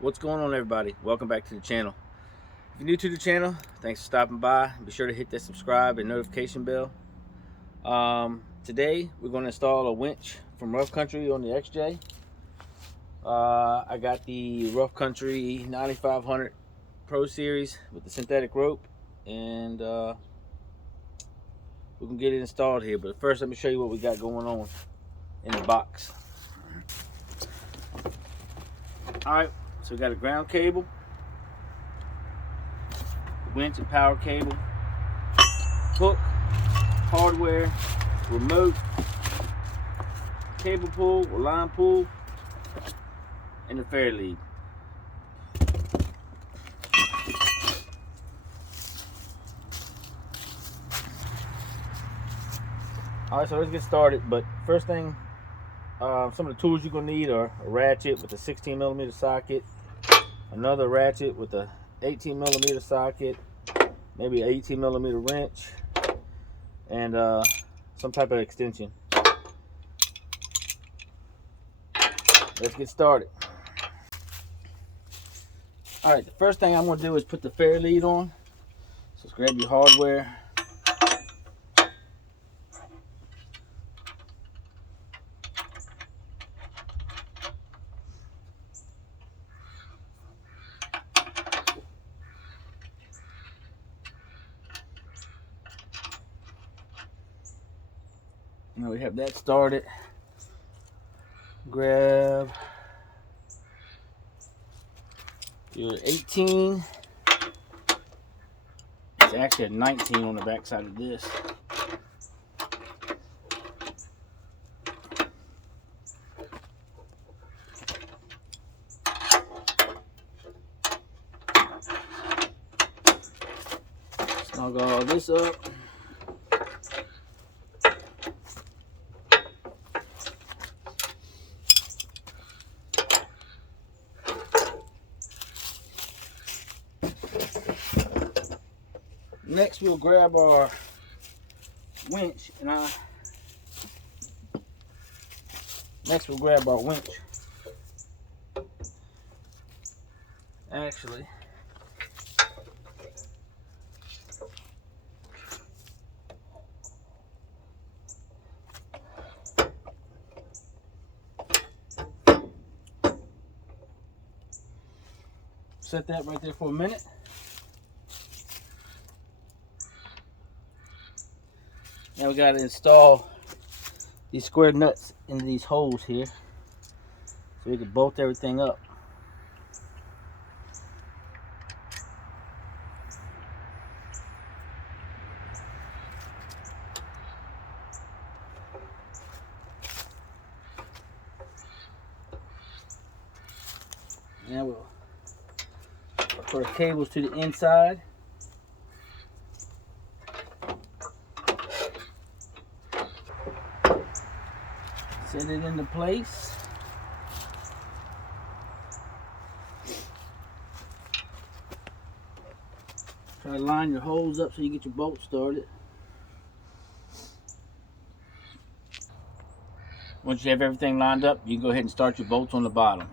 What's going on, everybody? Welcome back to the channel. If you're new to the channel, thanks for stopping by. Be sure to hit that subscribe and notification bell. Today we're going to install a winch from Rough Country on the XJ. I got the Rough Country 9500 Pro Series with the synthetic rope, and we can get it installed here. But first, let me show you what we got going on in the box. Alright, so we got a ground cable, winch and power cable, hook, hardware, remote, cable pull or line pull, and the fair lead. Alright, so let's get started. But first thing, some of the tools you're going to need are a ratchet with a 16mm socket, another ratchet with a 18mm socket, maybe an 18mm wrench, and some type of extension. Let's get started. Alright, the first thing I'm going to do is put the fair lead on. So let's grab your hardware. Now we have that started. Grab your 18. It's actually a 19 on the back side of this. Snug all this up. Next, we'll grab our winch, and Actually, set that right there for a minute. Now we got to install these square nuts into these holes here so we can bolt everything up. Now we'll put our cables to the inside. Set it into place. Try to line your holes up so you get your bolt started. Once you have everything lined up, you can go ahead and start your bolts on the bottom.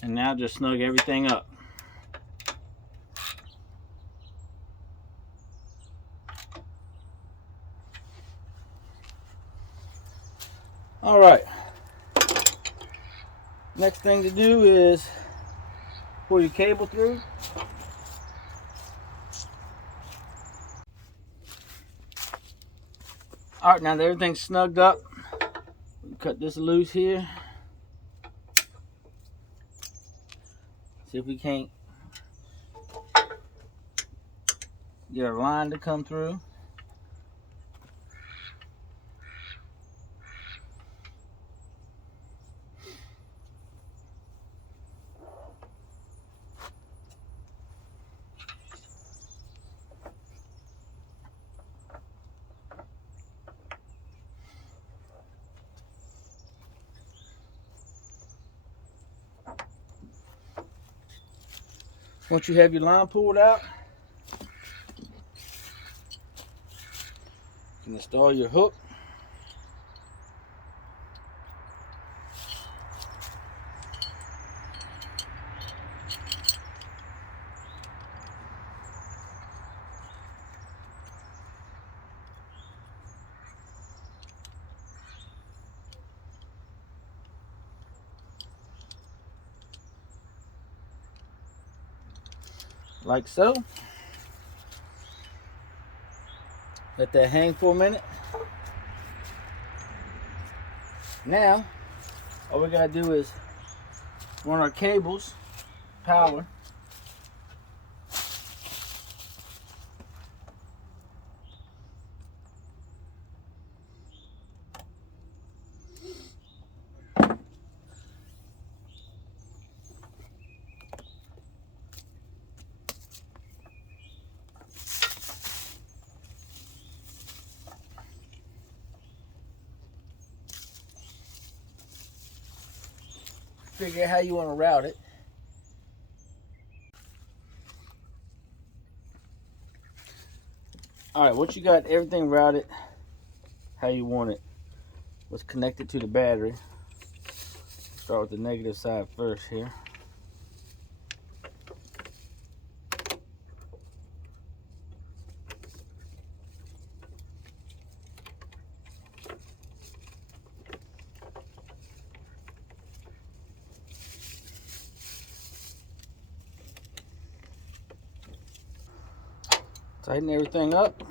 And now just snug everything up. All right. Next thing to do is pull your cable through. All right, now that everything's snugged up, cut this loose here. See if we can't get our line to come through. Once you have your line pulled out, you can install your hook. Like so. Let that hang for a minute. Now, all we gotta do is run our cables, power. Figure out how you want to route it. Alright, once you got everything routed how you want it, let's connect it to the battery. Start with the negative side first here. Tighten everything up.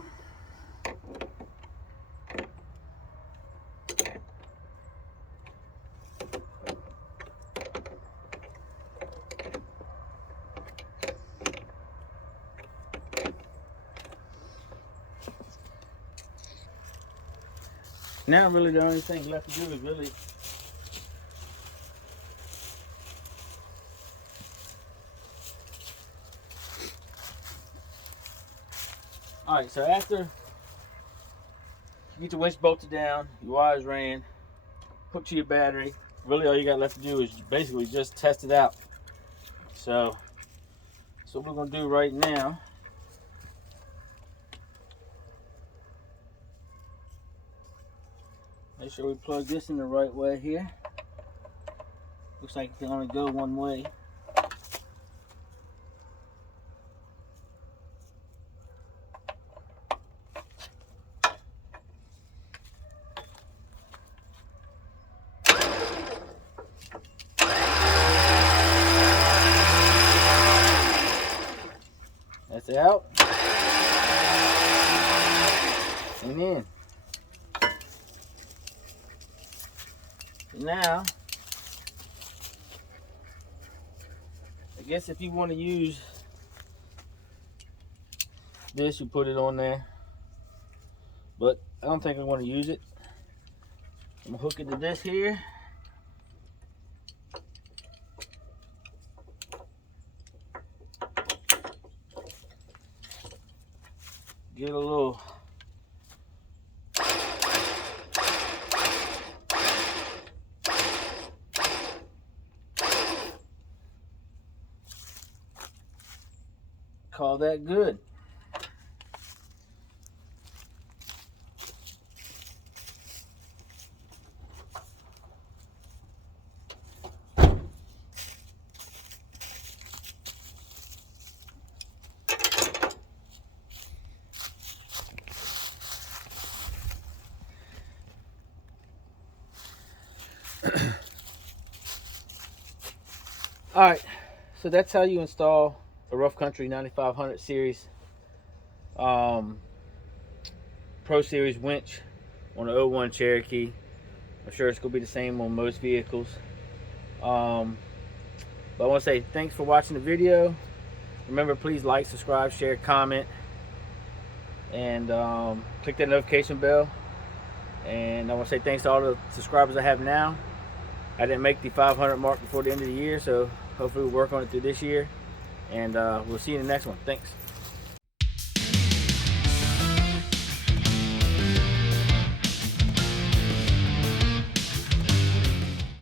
Now really the only thing left to do is really alright, so after you get your winch bolted down, your wires ran, hooked to your battery, really all you got left to do is basically just test it out. So that's what we're going to do right now. Make sure we plug this in the right way here. Looks like it can only go one way. That's out. And in. Now, I guess if you want to use this, you put it on there. But I don't think I want to use it. I'm going to hook it to this here. Get a little call that good. Alright, so that's how you install a Rough Country 9500 series Pro Series winch on an 01 Cherokee. I'm sure it's going to be the same on most vehicles. But I want to say thanks for watching the video. Remember, please like, subscribe, share, comment, and click that notification bell. And I want to say thanks to all the subscribers I have now. I didn't make the 500 mark before the end of the year, so hopefully we'll work on it through this year. And we'll see you in the next one. Thanks.